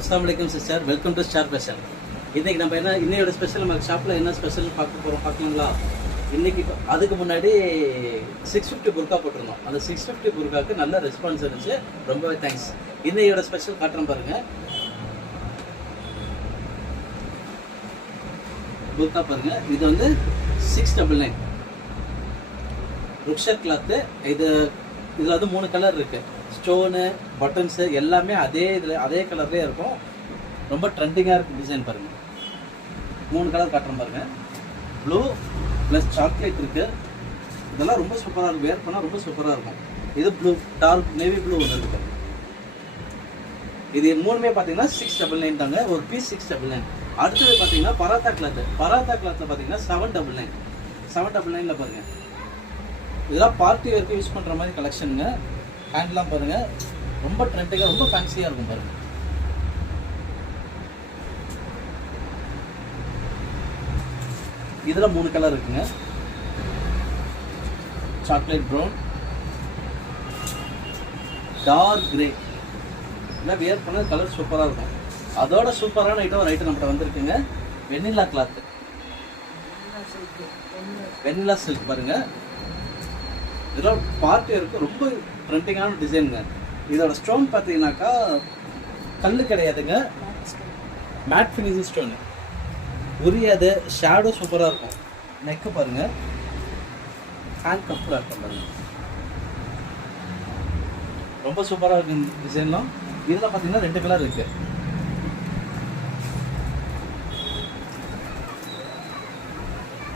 அஸ்ஸலாமு அலைக்கும் sister, welcome to star fashion. இன்றைக்கி நம்ம இன்னையோட ஸ்பெஷல், நம்ம ஷாப்பில் என்ன ஸ்பெஷல் பார்க்கலாங்களா? இன்றைக்கி அதுக்கு முன்னாடி 650 புர்கா போட்டிருந்தோம். அந்த 650 புர்காவுக்கு நல்ல ரெஸ்பான்ஸ் இருந்துச்சு, ரொம்பவே தேங்க்ஸ். இன்னையோட ஸ்பெஷல் காட்டுறேன் பாருங்கள். புர்கா பாருங்கள், இது வந்து 699 ருக்ஷர் கிளாத்து. இதில் வந்து 3 கலர் இருக்குது. ஸ்டோனு, பட்டன்ஸு எல்லாமே அதே கலர்லேயே இருக்கும். ரொம்ப ட்ரெண்டிங்காக இருக்குது டிசைன் பாருங்கள். 3 கலர் காட்டுறோம் பாருங்கள். ப்ளூ ப்ளஸ் சாக்லேட் இருக்குது. இதெல்லாம் ரொம்ப சூப்பராக இருக்கும், வேர் பண்ணால் ரொம்ப சூப்பராக இருக்கும். இது ப்ளூ, டார்க் நேவி ப்ளூ ஒன்று இருக்குது. இது 3மே பார்த்தீங்கன்னா 699 தாங்க. ஒரு பீஸ் 699. அடுத்தது பார்த்தீங்கன்னா பராத்தா கிளாத்தில் பார்த்தீங்கன்னா 799. 799 பாருங்கள். இதெல்லாம் பார்ட்டி வரைக்கும் யூஸ் பண்ணுற மாதிரி கலெக்ஷனுங்க. ஹேண்ட்லாம் பாருங்கள், ரொம்ப ட்ரெண்டிங்காக, ரொம்ப ஃபேன்சியாக இருக்கும் பாருங்கள். இதில் 3 கலர் இருக்குங்க. Chocolate brown, dark grey. இதெல்லாம் வேர் பண்ண கலர் சூப்பராக இருக்கும். அதோட சூப்பரான ஒரு ஐட்டம் நம்மகிட்ட வந்திருக்குங்க. வெண்ணிலா கிளாத்து, வெண்ணிலா சில்க் பாருங்கள். இதெல்லாம் பார்ட்டி இருக்கும், ரொம்ப ட்ரெண்டிங்கான டிசைனுங்க. இதோட ஸ்டோன் பார்த்தீங்கன்னாக்கா கல் கிடையாதுங்க, மேட் ஃபினிஷிங் ஸ்டோனு. உரியாது, ஷேடோ சூப்பராக இருக்கும். நெக்கு பாருங்கள், ஹேண்ட் கஃப்டாக இருக்கும் பாருங்கள், ரொம்ப சூப்பராக இருக்கும் இந்த டிசைன்லாம். இதில் பார்த்தீங்கன்னா 2 கலர் இருக்குது.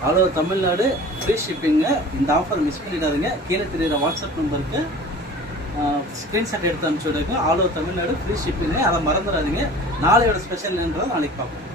All over Tamil Nadu free shipping. இந்த ஆஃபர் மிஸ் பண்ணிடாதீங்க. கீழே தெரியுற வாட்ஸ்அப் நம்பருக்கு ஸ்க்ரீன்ஷாட் எடுத்து அனுப்பிச்சு விடுங்க. ஆல் ஓவர் தமிழ்நாடு ஃப்ரீ ஷிப்பிங்க, அதை மறந்துடாதீங்க. நாளையோட ஸ்பெஷல் என்றதை நாளைக்கு பார்ப்போம்.